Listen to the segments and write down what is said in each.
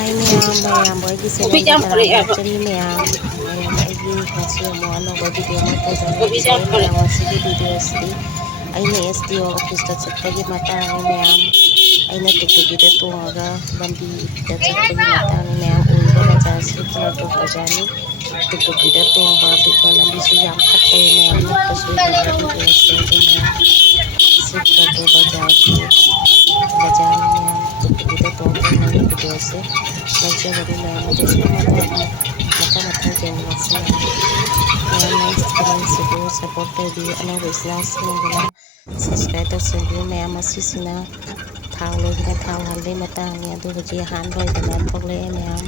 Hai ma'am, boy gisel di tarang chari ma'am. Ngasi mo ano ba video mo to jani today ma'am ngasi video si aina SDO office ta chakpagi matang ma'am. Aina tuktuki da tungaga lambi da chakpagi matang ma'am uiga bajar si kala to bajani tuktuki da tungba duga lambi su yam khatte ma'am nokta su video si ma'am. Sikka to bajar ki bajani ma'am tuktuki da tungba video si luxury में मुझे मत जेंग से next करें सिबो support भी अनो विश्वास Singla subscribe सिंबी मैं मसीसिना थाव लोहिना थाव हल्दी मतंग ने दु बजे हान रोय दना थोगले मैम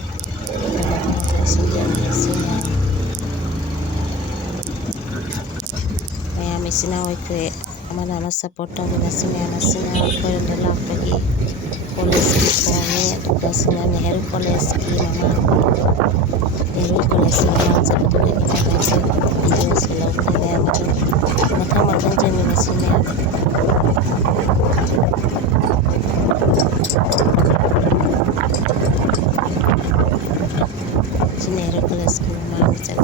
मैम इसिना होइके अमना म सपोर्ट तंगना सिना मसिना कोरंदा लापगी कॉलेज की फोने दुकासिना नेहरू कॉलेज की मामा नेहरू कॉलेज मामा जब तो इन से वीडियो से लोग ने मुझे मथा जमी मसीने नेहरू कॉलेज की मामा जब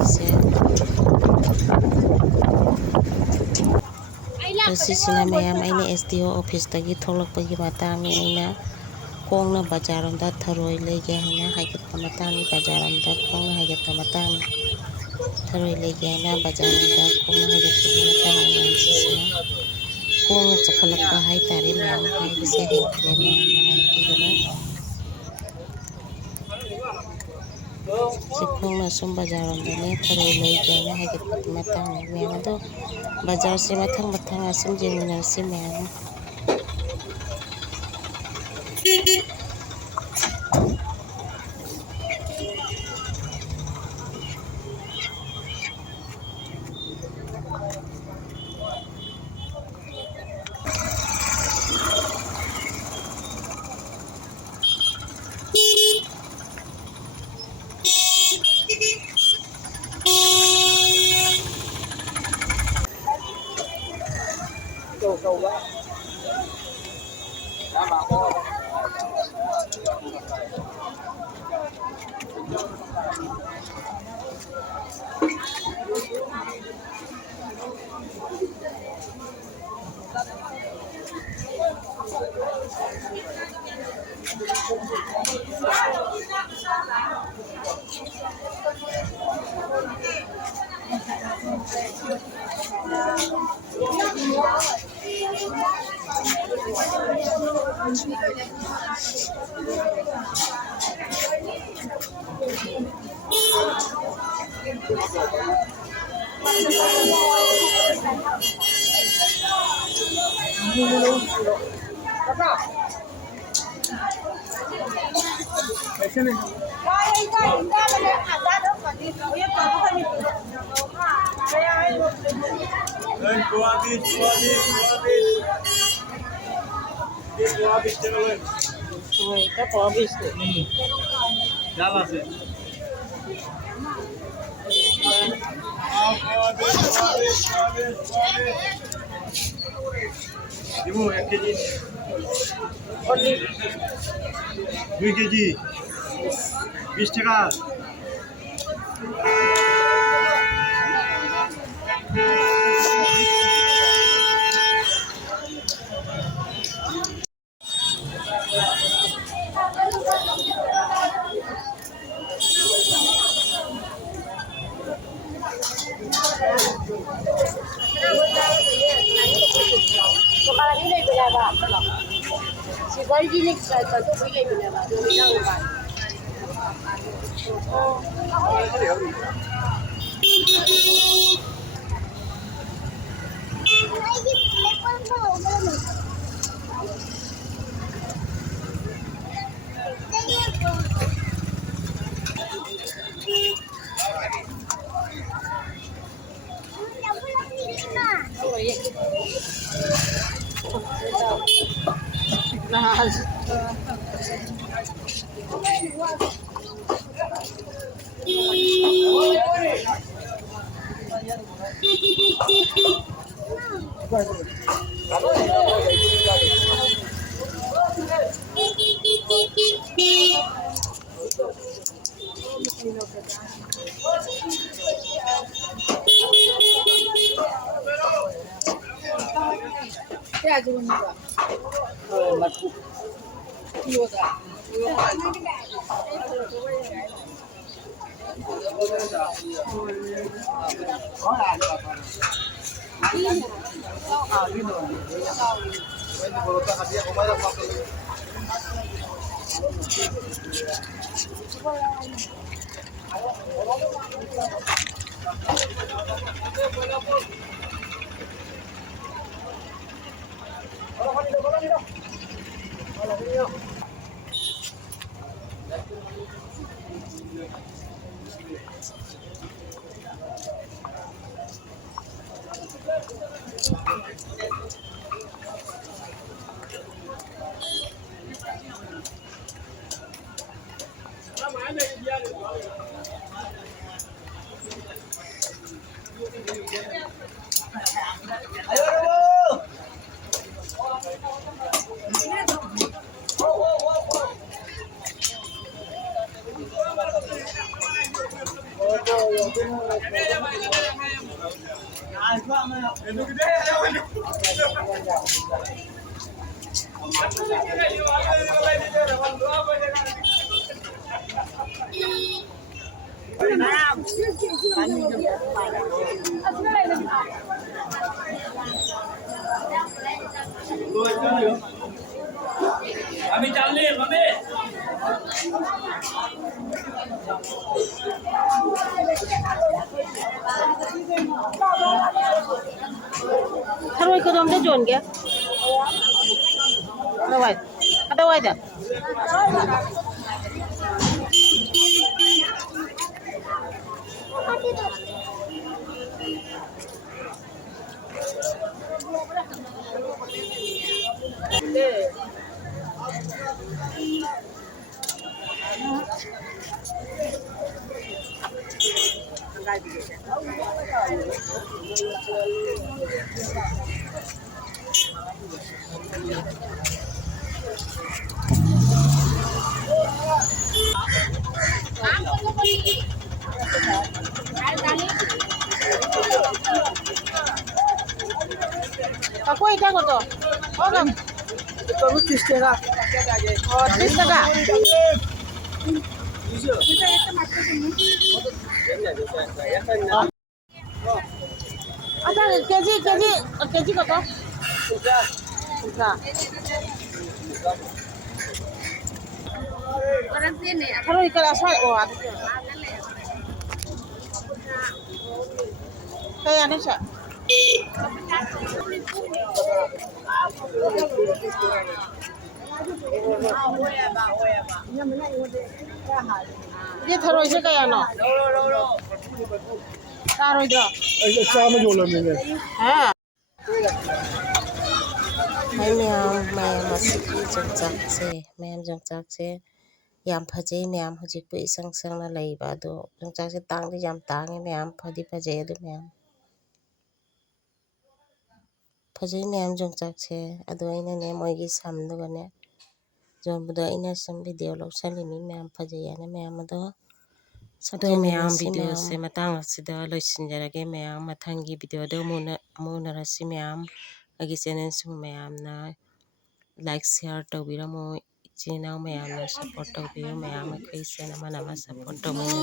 से सिना मैम आइने SDO ऑफिस तगी थोलकपगी मातांग आइना कोंगना बाजारमदा थरोय लेगे हाइना हाइगेतपा मातांग बाजारमदा कोंगना हाइगेतपा मातांग थरोय लेगे हाइना बाजारमदा कोंगना हाइगेतपा मातांग मैम सिना कोंगना चखलकपा हाइ तारे मैम हाइबसे हेंखरे मैम हाइगेना सिखोंना सुम बाजारमदा ने थरोय लेगे हाइना हाइगेतपा मातांग मैम अदो बाजार से मथंग मथंग असम जेंगना से मैम Ibu 1 kg. 2 kg. 20 টাকা। Mami Charlie, mami. Tharoi ko dom da jon ge. Dawai. Dawai da. Aku এটা কত? ওগো তরমুজ 30 টাকা। ও 30 টাকা। আচ্ছা কেজি কেজি কেজি কত? Kalau ikan asal, oh ada. Kayak anu sih. Dia taruh aja kayak anu. Taruh aja. Sama jualan ini. Ah. Hai mèo masih jongcakse yam phajei mèo hojik pu isang sang na leiba ado jongcakse tangdi yam tangi mèo phajei ado mèo phajei mèo jongcakse ado aina ne moigi samduga ne jonbuda aina sum video lopsalimi mèo phajei ana mèo ado ado mèo video se matang asida loisinjarage mèo mathangi video do munarasi mèo agi channel sung mèo na like share tawbiramo ichinaw mèo na support tawbiyo mèo akai channel mana support tawbiramo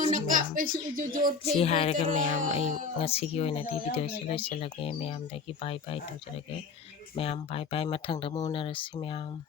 si hairaga mèo ai ngasigi oinadi video se loisalage mèo dagi bye bye tawjarage mèo bye bye mathangda munarasi mèo